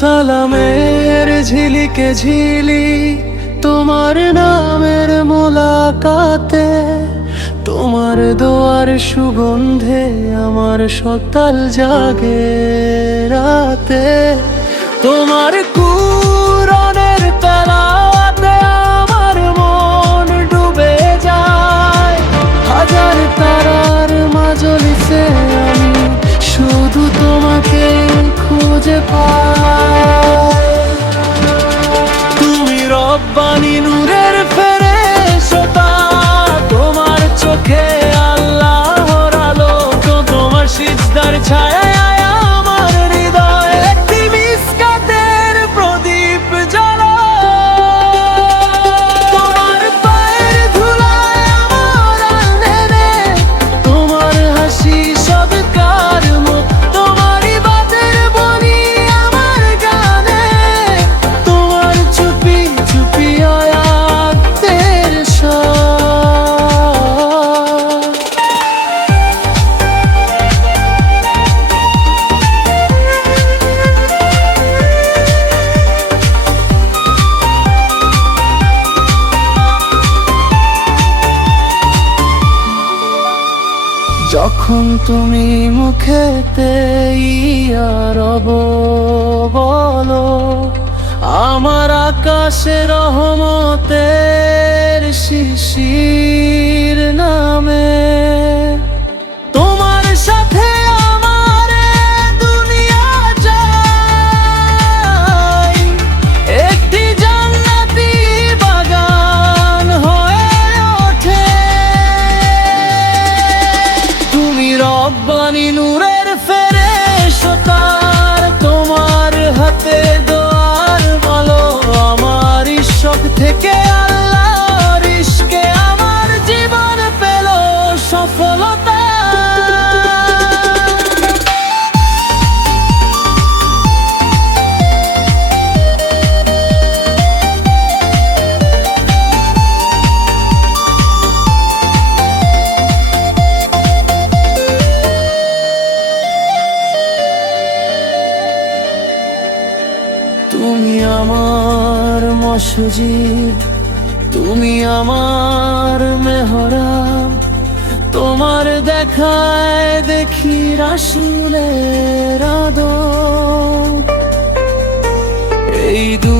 সালামের ঝিলিকে ঝিলি, তোমার নামের মোলাকাতে, তোমার দোয়ার সুগন্ধে আমার সকাল জাগে রাতে। তোমার কু খুঁজে পাই যখন তুমি মুখেতে ইয়ারব বলো আমার আকাশে রহমত তুমি আমার মসজিদ তুমি আমার মেহরাম তোমার দেখায় দেখি রাসুলের আদর এই দু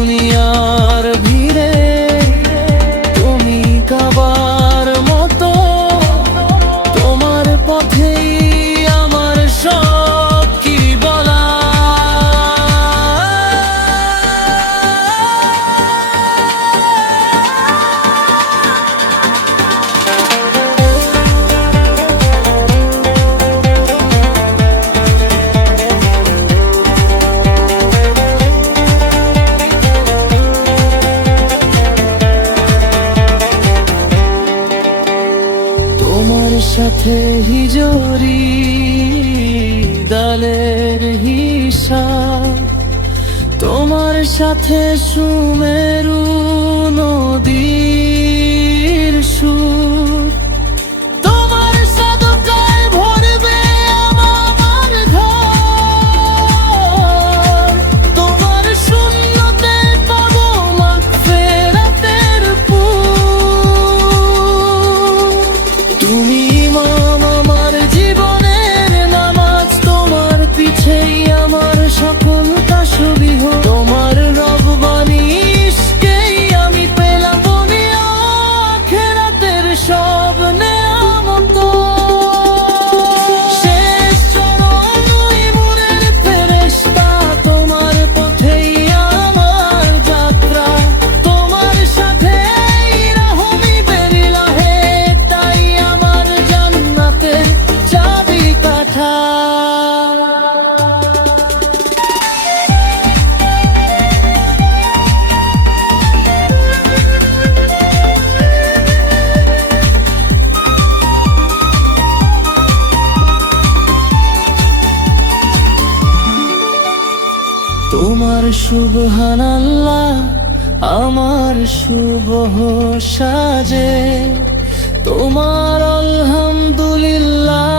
ওঠে জরি দালের হিসাব তোমার সাথে সুমেরু নদী তোমার শুভহান আল্লাহ আমার শুভ সাজে। তোমার আলহামদুলিল্লাহ